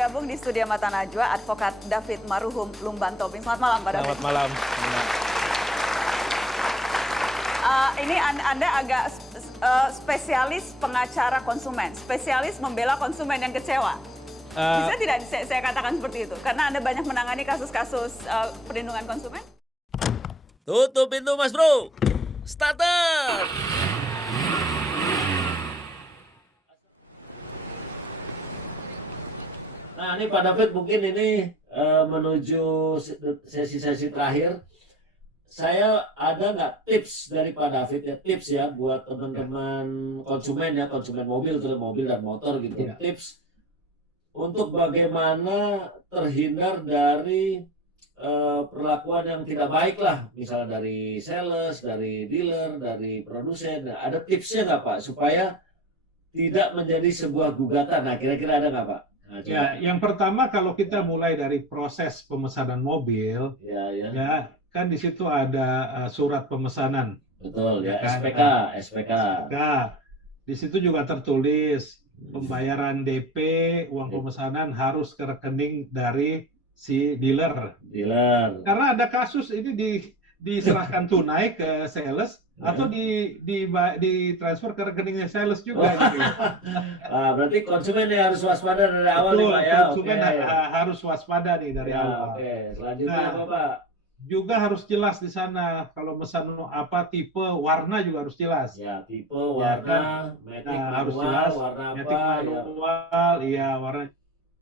bergabung di studio Mata Najwa, Advokat David Maruhum Lumban Tobing. Selamat malam, Pak David. Selamat malam. Ini Anda agak spesialis pengacara konsumen, spesialis membela konsumen yang kecewa. Bisa tidak saya katakan seperti itu? Karena Anda banyak menangani kasus-kasus perlindungan konsumen. Tutup pintu, Mas Bro. Starter. Nah, ini Pak David mungkin ini menuju sesi-sesi terakhir. Saya ada nggak tips dari Pak David ya, tips ya buat teman-teman konsumen ya, konsumen mobil, terus mobil dan motor gitu. Ya. Tips untuk bagaimana terhindar dari perlakuan yang tidak baik lah, misalnya dari sales, dari dealer, dari produsen. Nah, ada tipsnya nggak Pak supaya tidak menjadi sebuah gugatan? Nah, kira-kira ada nggak Pak? Nah, Ya, yang pertama kalau kita mulai dari proses pemesanan mobil, ya. ya kan di situ ada surat pemesanan. Betul ya, Ya kan? SPK. Nah, di situ juga tertulis pembayaran DP uang pemesanan harus ke rekening dari si dealer. Dealer. Karena ada kasus ini diserahkan tunai ke sales atau ditransfer ke rekeningnya sales juga. Gitu. Ah, berarti konsumen yang harus waspada dari awal nih Betul, Pak ya. konsumen harus waspada nih dari awal. Oke, selanjutnya Nah, apa Pak? Juga harus jelas di sana kalau pesan apa tipe warna juga harus jelas. Ya, tipe, Ya, warna, matic, harus manual, jelas. warna Matic, apa ya. manual, iya warna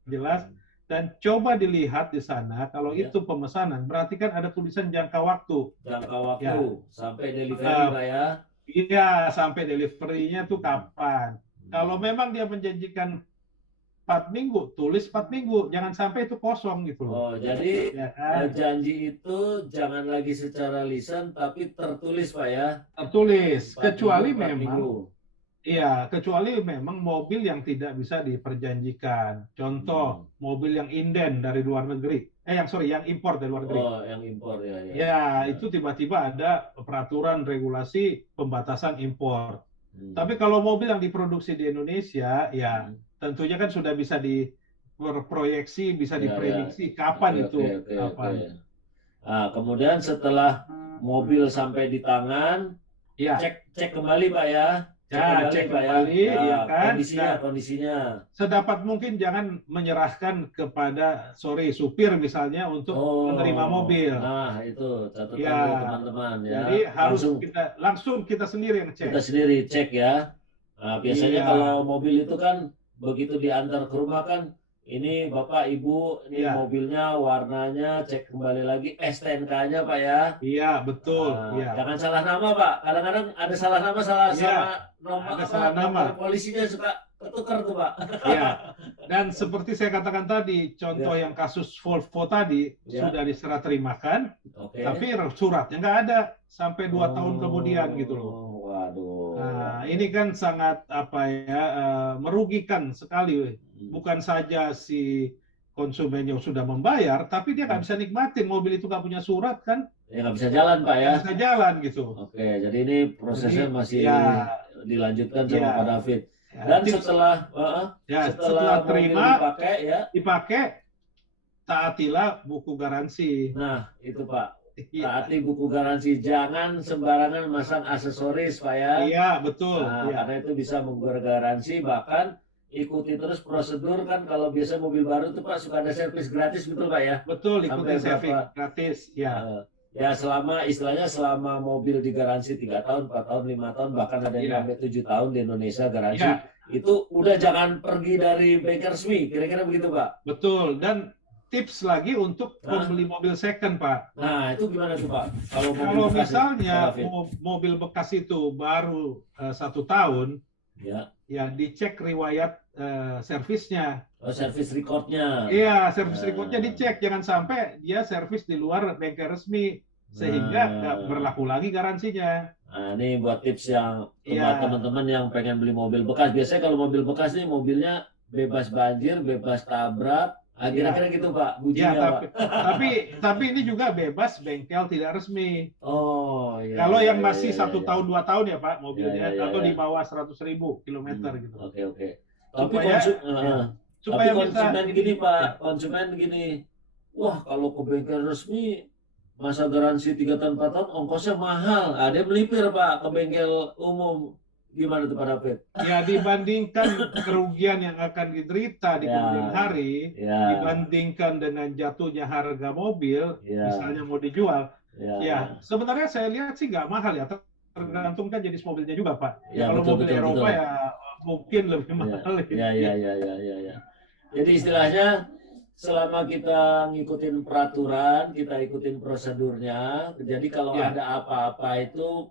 jelas. Dan coba dilihat di sana kalau Ya. itu pemesanan berarti kan ada tulisan jangka waktu. Jangka waktu Ya. sampai delivery Pak ya. Iya, sampai delivery-nya tuh kapan. Kalau memang dia menjanjikan 4 minggu, tulis 4 minggu, jangan sampai itu kosong gitu loh. Oh, jadi Ya kan? janji itu jangan lagi secara lisan tapi tertulis Pak ya. Tertulis, 4 kecuali minggu, 4 memang minggu. iya, kecuali memang mobil yang tidak bisa diperjanjikan. Contoh, mobil yang inden dari luar negeri. Yang impor dari luar negeri. Oh, yang impor ya. Ya, itu tiba-tiba ada peraturan regulasi pembatasan impor. Tapi kalau mobil yang diproduksi di Indonesia, ya tentunya kan sudah bisa diproyeksi, bisa diprediksi kapan itu. Kapan. Nah, kemudian setelah mobil sampai di tangan, Ya, cek kembali Pak ya. cek kembali, ya kan? Kondisinya. Sedapat mungkin jangan menyerahkan kepada supir misalnya untuk menerima mobil. Nah, itu catatan Ya, dari teman-teman ya. Jadi harus langsung kita sendiri yang cek. Kita sendiri cek ya. Nah, biasanya Iya. kalau mobil itu kan begitu diantar ke rumah kan, ini Bapak Ibu, ini mobilnya, warnanya, cek kembali lagi STNK-nya Pak ya. Iya, betul. Nah, jangan salah nama Pak. Kadang-kadang ada salah nama, salah nama. Polisinya suka ketukar tuh Pak. Iya. Dan seperti saya katakan tadi, contoh yang kasus Volvo tadi sudah diserah terimakan, tapi suratnya nggak ada sampai 2 tahun kemudian gitu loh. Waduh. Nah, ini kan sangat merugikan sekali. Bukan saja si konsumennya sudah membayar, tapi dia nggak bisa nikmatin mobil itu nggak punya surat kan? Ya nggak bisa jalan Pak ya. Nggak bisa jalan gitu. Oke, jadi ini prosesnya masih dilanjutkan sama Ya. Pak David. Ya, Dan setelah terima, dipakai, taatilah buku garansi. nah itu Pak, taati buku garansi, jangan sembarangan masang aksesoris Pak ya. Iya, betul. Nah, karena itu bisa menggaransi, bahkan ikuti terus prosedur kan. Kalau biasa mobil baru tuh Pak suka ada servis gratis, betul Pak ya? Betul, ikuti Sampai servis berapa? gratis. Ya. Ya selama mobil digaransi 3 tahun, 4 tahun, 5 tahun, bahkan ada yang sampai 7 tahun di Indonesia garansi. Itu udah jangan pergi dari bengkel resmi, kira-kira begitu Pak? Betul, dan tips lagi untuk membeli mobil second Pak. Nah itu gimana tuh Pak? Kalau misalnya mobil bekas itu baru 1 tahun, ya dicek riwayat servisnya. Oh, servis recordnya. Iya, servis recordnya dicek, jangan sampai dia servis di luar bengkel resmi sehingga nggak berlaku lagi garansinya. Nah, ini buat tips yang buat teman-teman yang pengen beli mobil bekas. Biasanya kalau mobil bekas nih mobilnya bebas banjir, bebas tabrak. Kira-kira gitu Pak, bujinya Pak. Tapi ini juga bebas bengkel tidak resmi. Oh iya. Kalau yang masih 1 tahun 2 tahun ya Pak mobilnya, atau di bawah 100.000 kilometer gitu. Oke. Supaya supaya Tapi bisa konsumen gini Pak, konsumen gini, wah kalau ke bengkel resmi masa garansi 3 tahun 4 tahun ongkosnya mahal. Ada melipir Pak ke bengkel umum. Gimana tuh Pak David? ya dibandingkan kerugian yang akan diderita di kemudian Ya, hari, ya, dibandingkan dengan jatuhnya harga mobil, ya, misalnya mau dijual, ya, ya sebenarnya saya lihat sih nggak mahal ya, tergantung kan jenis mobilnya juga Pak. Ya, ya, kalau betul, mobil betul, Eropa betul. ya mungkin lebih Ya, mahal. ya, ya, ya, ya, ya, ya. Jadi istilahnya selama kita ngikutin peraturan, kita ikutin prosedurnya. Jadi kalau Ya, ada apa-apa itu,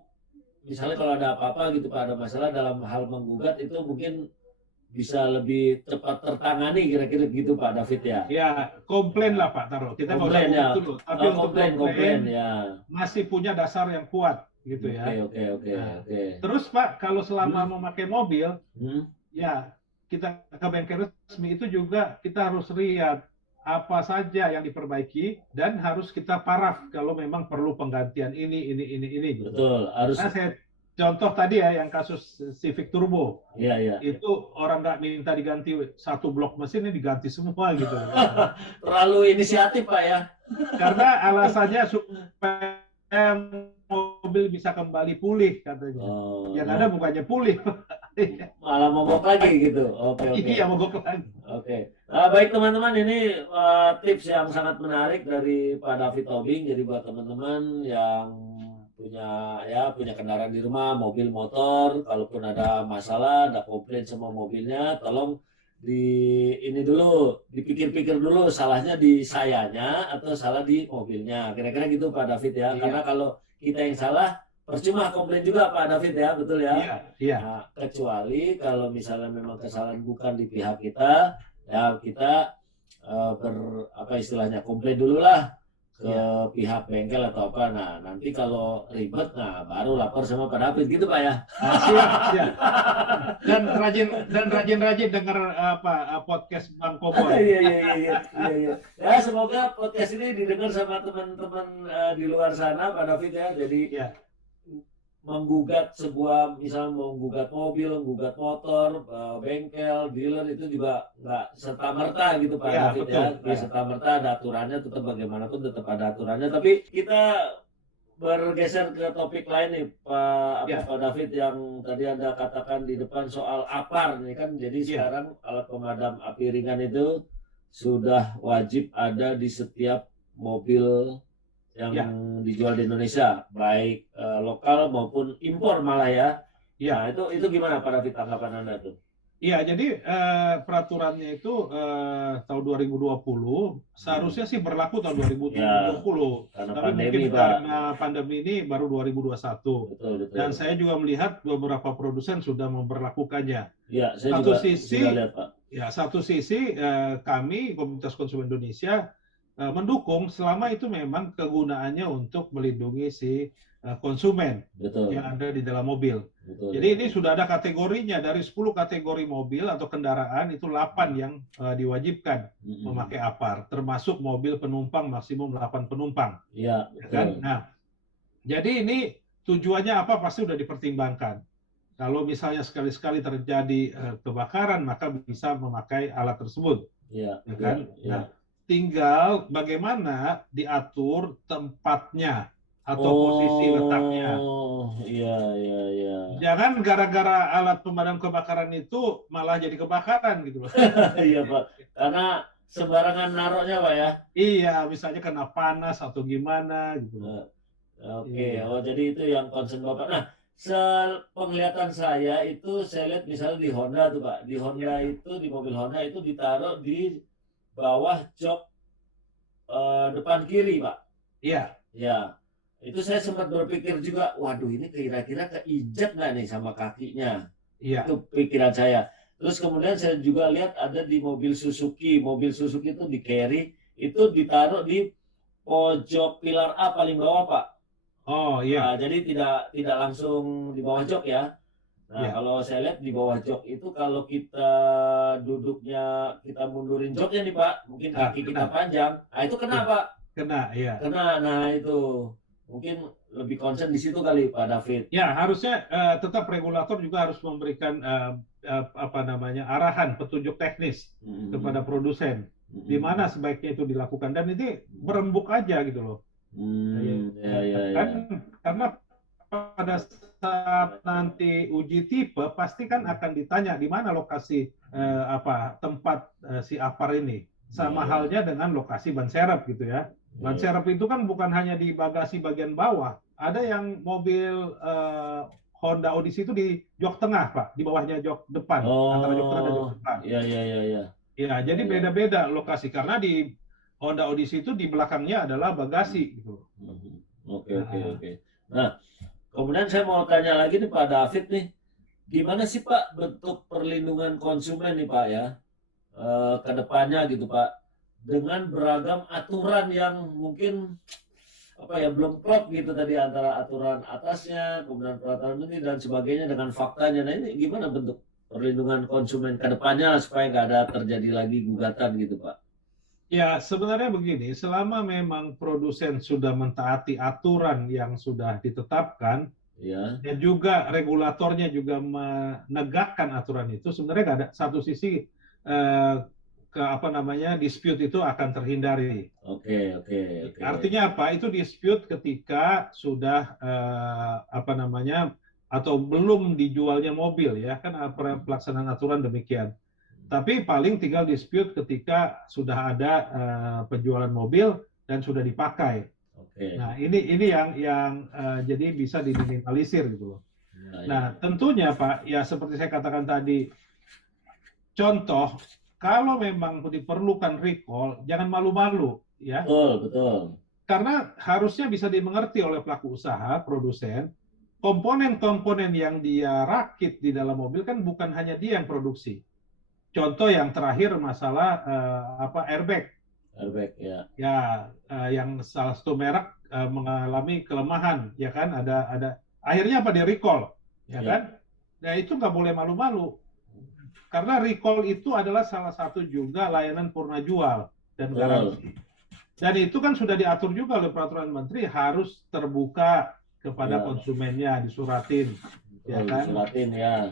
misalnya kalau ada apa-apa gitu Pak, ada masalah dalam hal menggugat itu mungkin bisa lebih cepat tertangani kira-kira gitu Pak David ya. ya komplain lah Pak Taruh. Kita nggak usah Komplain ya. gugat dulu, tapi untuk Komplain komplain ya. masih punya dasar yang kuat gitu ya. Oke. Nah, terus Pak, kalau selama memakai mobil, Hmm. ya kita ke bengkel resmi itu juga kita harus lihat apa saja yang diperbaiki dan harus kita paraf kalau memang perlu penggantian ini gitu. Betul, harus. Nah, saya contoh tadi ya yang kasus Civic Turbo. Iya. Itu orang nggak minta diganti satu blok mesin, ini diganti semua gitu. Terlalu inisiatif Pak ya. Karena alasannya supaya mobil bisa kembali pulih katanya. Yang ada bukannya pulih. Malah mogok lagi gitu. Oke. Iya, mogok lagi. Oke. Baik teman-teman, ini tips yang sangat menarik dari Pak David Tobing. Jadi buat teman-teman yang punya kendaraan di rumah, mobil, motor, kalaupun ada masalah, ada komplain sama mobilnya, tolong ini dulu, dipikir-pikir dulu salahnya di sayanya atau salah di mobilnya. Kira-kira gitu Pak David ya. Iya. Karena kalau kita yang salah, percuma komplain juga Pak David ya, betul ya? Iya. Nah, kecuali kalau misalnya memang kesalahan bukan di pihak kita, ya kita istilahnya komplain dulu lah ke pihak bengkel atau apa. Nah, nanti kalau ribet, nah baru lapor sama Pak David gitu Pak ya. Siap. Dan rajin dengar podcast Bang Koboy. Iya. Ya semoga podcast ini didengar sama teman-teman di luar sana Pak David ya. Jadi menggugat misalnya menggugat mobil, menggugat motor, bengkel, dealer itu juga nggak serta merta gitu Pak David betul. ya. Nggak serta merta, ada aturannya, tetap bagaimanapun tetap ada aturannya. Tapi kita bergeser ke topik lain nih Pak David, yang tadi Anda katakan di depan soal APAR nih kan. Jadi sekarang alat pemadam api ringan itu sudah wajib ada di setiap mobil yang dijual di Indonesia, baik lokal maupun impor malah ya. Nah, itu gimana Pak David, tanggapan Anda tuh? Iya, jadi peraturannya itu tahun 2020 seharusnya sih berlaku tahun 2020. Karena tapi pandemi, mungkin Pak. karena pandemi ini baru 2021. Betul. Dan saya juga melihat beberapa produsen sudah memperlakukannya. Iya, saya Satu juga sisi, sudah lihat Pak. Ya, satu sisi kami Komunitas Konsumen Indonesia mendukung selama itu memang kegunaannya untuk melindungi si konsumen yang ada di dalam mobil. Jadi ini sudah ada kategorinya, dari 10 kategori mobil atau kendaraan itu 8 yang diwajibkan memakai APAR, termasuk mobil penumpang maksimum 8 penumpang. Iya, kan? Nah, jadi ini tujuannya apa pasti sudah dipertimbangkan. Kalau misalnya sekali-sekali terjadi kebakaran, maka bisa memakai alat tersebut. Iya, kan? Nah, tinggal bagaimana diatur tempatnya atau posisi letaknya. Iya. Jangan gara-gara alat pemadam kebakaran itu malah jadi kebakaran gitu loh. Iya Pak, karena sembarangan naruhnya Pak ya. Iya, misalnya kena panas atau gimana gitu. Oke. Jadi itu yang concern Bapak. Nah, penglihatan saya itu, saya lihat misalnya di Honda tuh Pak, di Honda itu, di mobil Honda itu ditaruh di bawah jok depan kiri Pak. Iya. Ya, itu saya sempat berpikir juga, waduh ini kira-kira keinjak nggak nih sama kakinya. Iya. Itu pikiran saya. Terus kemudian saya juga lihat ada di mobil Suzuki itu di carry, itu ditaruh di pojok pilar A paling bawah Pak. Oh iya. Nah, jadi tidak langsung di bawah jok ya. Nah, kalau saya lihat di bawah jok itu, kalau kita duduknya, kita mundurin joknya nih Pak, mungkin kaki kita panjang, nah itu kena Pak. Kena, iya. Kena, nah itu mungkin lebih concern di situ kali Pak David. Ya, harusnya tetap regulator juga harus memberikan apa namanya arahan petunjuk teknis kepada produsen di mana sebaiknya itu dilakukan, dan ini berembuk aja gitu loh. Kan karena pada saat nanti uji tipe pasti kan akan ditanya di mana lokasi tempat si APAR ini, sama halnya dengan lokasi ban serep gitu ya. Ban serep itu kan bukan hanya di bagasi bagian bawah, ada yang mobil Honda Odyssey itu di jok tengah, Pak, di bawahnya jok depan, antara jok tengah dan jok depan. Ya, jadi beda-beda lokasi karena di Honda Odyssey itu di belakangnya adalah bagasi gitu. Oke. Nah, kemudian saya mau tanya lagi nih Pak David nih, gimana sih Pak bentuk perlindungan konsumen nih Pak ya ke depannya gitu Pak, dengan beragam aturan yang mungkin belum klop gitu tadi, antara aturan atasnya, kemudian peraturan ini dan sebagainya dengan faktanya. Nah ini gimana bentuk perlindungan konsumen ke depannya supaya nggak ada terjadi lagi gugatan gitu Pak? Ya, sebenarnya begini, selama memang produsen sudah mentaati aturan yang sudah ditetapkan, dan juga regulatornya juga menegakkan aturan itu, sebenarnya nggak ada satu sisi dispute itu akan terhindari. Oke. Artinya apa? Itu dispute ketika sudah atau belum dijualnya mobil ya, kan pelaksanaan aturan demikian. Tapi paling tinggal dispute ketika sudah ada penjualan mobil dan sudah dipakai. Nah, ini yang jadi bisa diminimalisir gitu loh. Nah, tentunya Pak, ya seperti saya katakan tadi, contoh kalau memang diperlukan recall, jangan malu-malu ya. Betul. Karena harusnya bisa dimengerti oleh pelaku usaha, produsen, komponen-komponen yang dia rakit di dalam mobil kan bukan hanya dia yang produksi. Contoh yang terakhir masalah airbag. Yang salah satu merek mengalami kelemahan, ya kan? Ada akhirnya di recall, ya kan? Nah itu nggak boleh malu-malu, karena recall itu adalah salah satu juga layanan purna jual dan garansi. Dan itu kan sudah diatur juga oleh peraturan menteri, harus terbuka kepada konsumennya, disuratin, ya kan? Disuratin ya.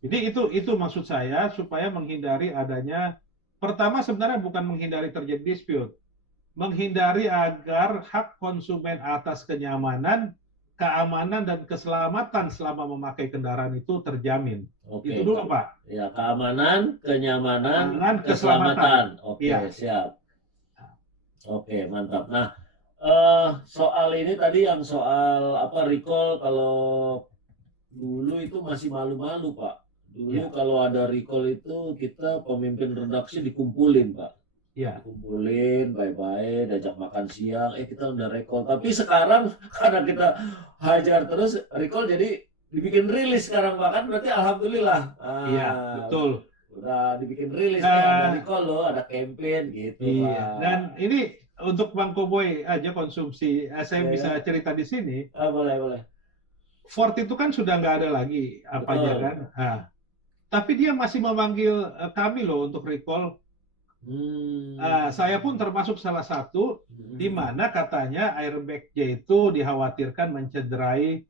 Jadi itu maksud saya, supaya menghindari adanya, pertama sebenarnya bukan menghindari terjadi dispute, menghindari agar hak konsumen atas kenyamanan, keamanan, dan keselamatan selama memakai kendaraan itu terjamin. Itu dulu Pak. Ya, keamanan, kenyamanan, keselamatan. Siap. Oke, mantap. Nah, soal ini tadi yang soal recall, kalau dulu itu masih malu-malu Pak. Dulu kalau ada recall itu kita pemimpin redaksi dikumpulin Pak. Dikumpulin baik-baik, diajak makan siang, kita udah recall. Tapi sekarang karena kita hajar terus, recall jadi dibikin rilis sekarang Pak, kan berarti alhamdulillah. Betul. Udah dibikin rilis, ada recall loh, ada campaign gitu Pak. Dan ini untuk Bang Koboy aja konsumsi, saya bisa cerita di sini. Boleh. Ford itu kan sudah nggak ada lagi apanya kan. Tapi dia masih memanggil kami loh untuk recall. Saya pun termasuk salah satu di mana katanya airbag-nya itu dikhawatirkan mencederai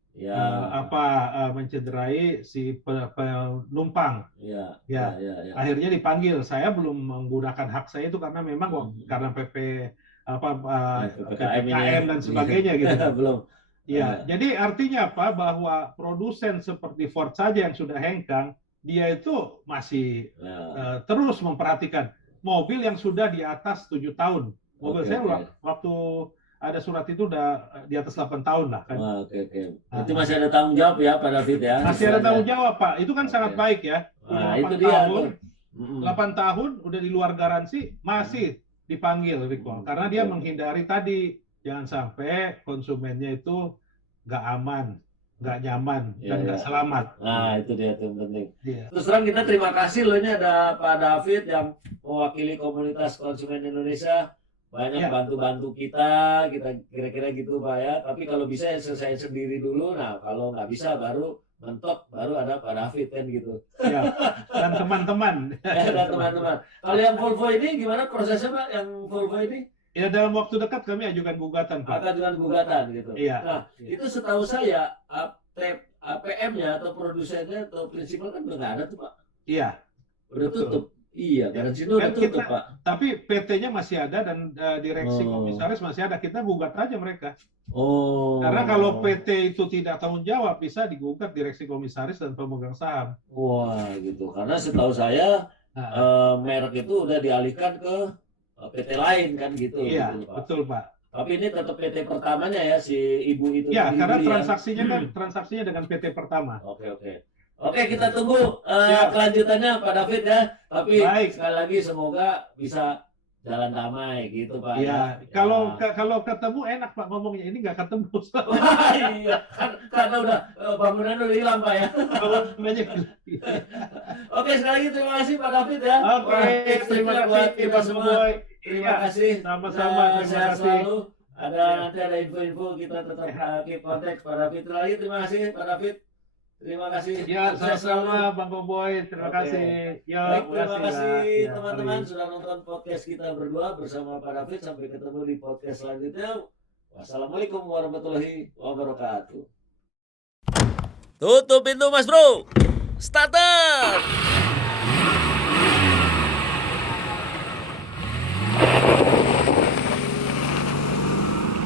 mencederai si penumpang. Akhirnya dipanggil. Saya belum menggunakan hak saya itu karena memang karena PPKM dan sebagainya gitu. Belum. Jadi artinya apa? Bahwa produsen seperti Ford saja yang sudah hengkang, dia itu masih terus memperhatikan mobil yang sudah di atas 7 tahun. Mobil saya waktu ada surat itu udah di atas 8 tahun lah kan. Itu masih ada tanggung jawab ya Pak David ya? Masih ada tanggung jawab Pak. Itu kan sangat baik ya. Itu dia. 8 tahun udah di luar garansi masih dipanggil recall. Karena dia menghindari tadi, jangan sampai konsumennya itu nggak aman, nggak nyaman, dan nggak selamat. Nah itu dia tuh penting. Terus terang kita terima kasih loh, ini ada Pak David yang mewakili komunitas konsumen Indonesia, banyak bantu-bantu kita kira-kira gitu Pak ya. Tapi kalau bisa selesai sendiri dulu. Nah kalau nggak bisa baru mentok, baru ada Pak David kan gitu. Dan teman-teman. Dan teman-teman. Kalau yang Volvo ini gimana prosesnya Pak? Yang Volvo ini? Ya dalam waktu dekat kami ajukan gugatan Pak. Ajukan gugatan gitu. Nah itu setahu saya APM-nya atau produsennya atau prinsipal kan udah nggak ada tuh Pak. Iya. Udah Betul. tutup. Iya, garansinya udah Kan tutup, kita- Pak. Tapi PT-nya masih ada dan direksi Oh. komisaris masih ada. Kita gugat aja mereka. Oh. Karena kalau PT itu tidak tanggung jawab, bisa digugat direksi komisaris dan pemegang saham. Wah, gitu. Karena setahu saya Nah, merek itu udah dialihkan ke PT lain kan gitu, iya, gitu, Pak. betul Pak. Tapi ini tetap PT pertamanya ya si ibu itu Ya, tadi karena beli ya. transaksinya dengan PT pertama. Oke, kita tunggu Siap. kelanjutannya Pak David ya. Tapi Baik. sekali lagi semoga bisa jalan damai gitu Pak. Iya, Ya. kalau ketemu enak Pak ngomongnya. Ini nggak ketemu. Wah, iya, karena udah bangunan udah hilang Pak ya. Oke, sekali lagi terima kasih Pak David ya. Oke, Wah, tips terima juga kasih buat kita Mas semua. Boy. Terima Iya, kasih. sama-sama, terima Sehat kasih. selalu. Nanti ada info-info kita tetap keep kontak Pak David. Lagi terima kasih Pak David. Terima kasih. Ya, Sukses selalu. sama-sama Bang Boy. Terima Oke. kasih. Ya, Baik, terima kasih Ya, teman-teman mari. sudah nonton podcast kita berdua bersama Pak David. Sampai ketemu di podcast selanjutnya. Wassalamualaikum warahmatullahi wabarakatuh. Tutup pintu Mas Bro. Starter.